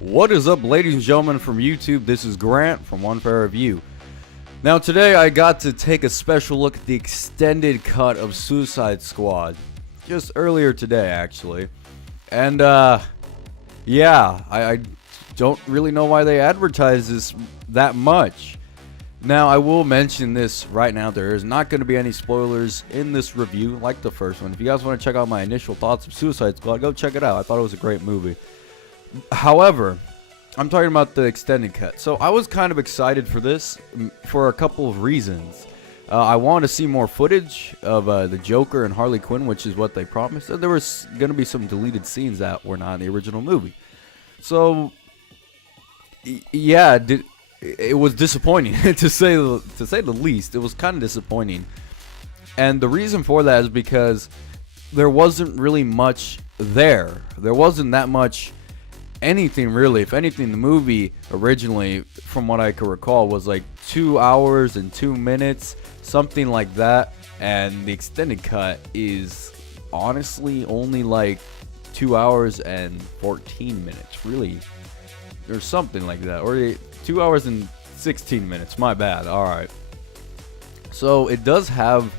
What is up, ladies and gentlemen from YouTube? This is Grant from One Fair Review. Now today I got to take a special look at the extended cut of Suicide Squad. Just earlier today, actually. And yeah, I don't really know why they advertise this that much. Now I will mention this right now, there is not going to be any spoilers in this review like the first one. If you guys want to check out my initial thoughts of Suicide Squad, go check it out. I thought it was a great movie. However, I'm talking about the extended cut. So I was kind of excited for this for a couple of reasons. I wanted to see more footage of the Joker and Harley Quinn, which is what they promised. And there was going to be some deleted scenes that were not in the original movie. So, yeah, it was disappointing to say the least. It was kind of disappointing. And the reason for that is because there wasn't really much there. There wasn't that much anything really. If anything, the movie originally, from what I could recall, was like 2 hours and 2 minutes, something like that. And the extended cut is honestly only like 2 hours and 14 minutes, really, or something like that, or 2 hours and 16 minutes. My bad. All right. So it does have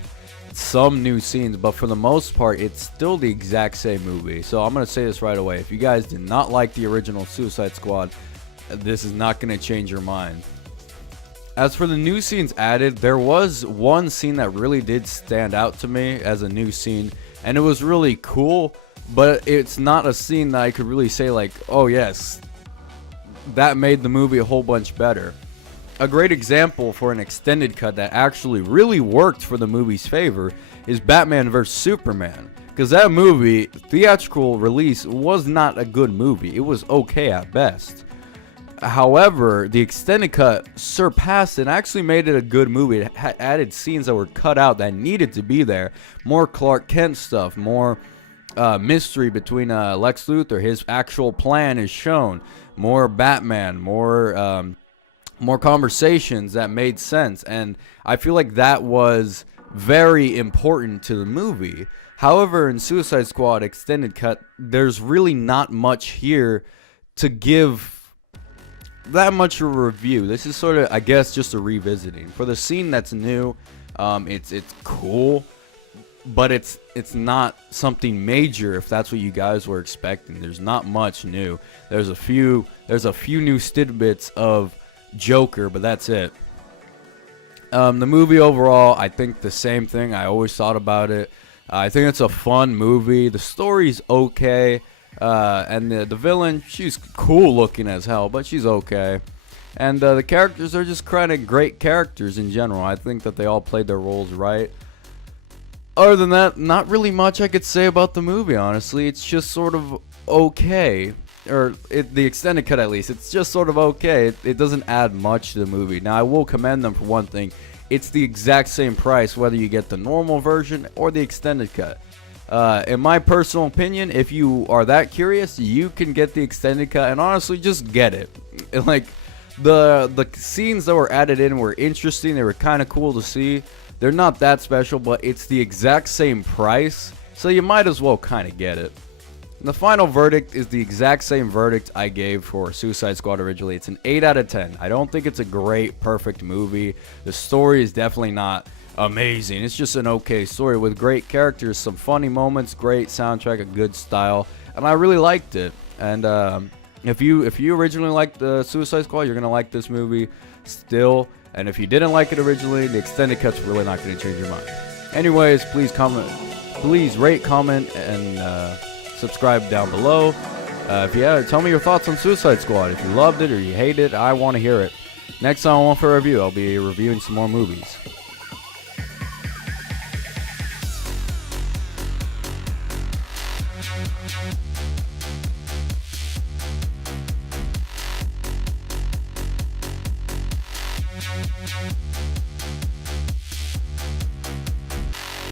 some new scenes, but for the most part it's still the exact same movie. So I'm gonna say this right away: if you guys did not like the original Suicide Squad, this is not gonna change your mind. As for the new scenes added, there was one scene that really did stand out to me as a new scene, and it was really cool, but it's not a scene that I could really say like, oh yes, that made the movie a whole bunch better. A great example for an extended cut that actually really worked for the movie's favor is Batman vs Superman, because that movie, theatrical release, was not a good movie. It was okay at best. However, the extended cut surpassed and actually made it a good movie. It had added scenes that were cut out that needed to be there, more Clark Kent stuff, more mystery between Lex Luthor. His actual plan is shown, more Batman, more conversations that made sense, and I feel like that was very important to the movie. However, in Suicide Squad extended cut, there's really not much here to give that much of a review. This is sort of, I guess, just a revisiting. For the scene that's new, it's cool, but it's not something major if that's what you guys were expecting. There's not much new. There's a few new tidbits of Joker, but that's it. The movie overall, I think the same thing. I always thought about it. I think it's a fun movie. The story's okay, and the villain, she's cool looking as hell, but she's okay. And the characters are just kind of great characters in general. I think that they all played their roles right. Other than that, not really much I could say about the movie, honestly. It's just sort of okay. Or the extended cut, at least, it's just sort of okay. It doesn't add much to the movie. Now, I will commend them for one thing: it's the exact same price whether you get the normal version or the extended cut. In my personal opinion, if you are that curious, you can get the extended cut, and honestly, just get it. Like, the scenes that were added in were interesting. They were kind of cool to see. They're not that special, but it's the exact same price, so you might as well kind of get it. And the final verdict is the exact same verdict I gave for Suicide Squad originally. It's an 8 out of 10. I don't think it's a great, perfect movie. The story is definitely not amazing. It's just an okay story with great characters, some funny moments, great soundtrack, a good style, and I really liked it. And if you originally liked the Suicide Squad, you're gonna like this movie still. And if you didn't like it originally, the extended cut's really not gonna change your mind. Anyways, please rate, comment, and subscribe down below. Tell me your thoughts on Suicide Squad. If you loved it or you hate it, I want to hear it. Next time on One for Review, I'll be reviewing some more movies.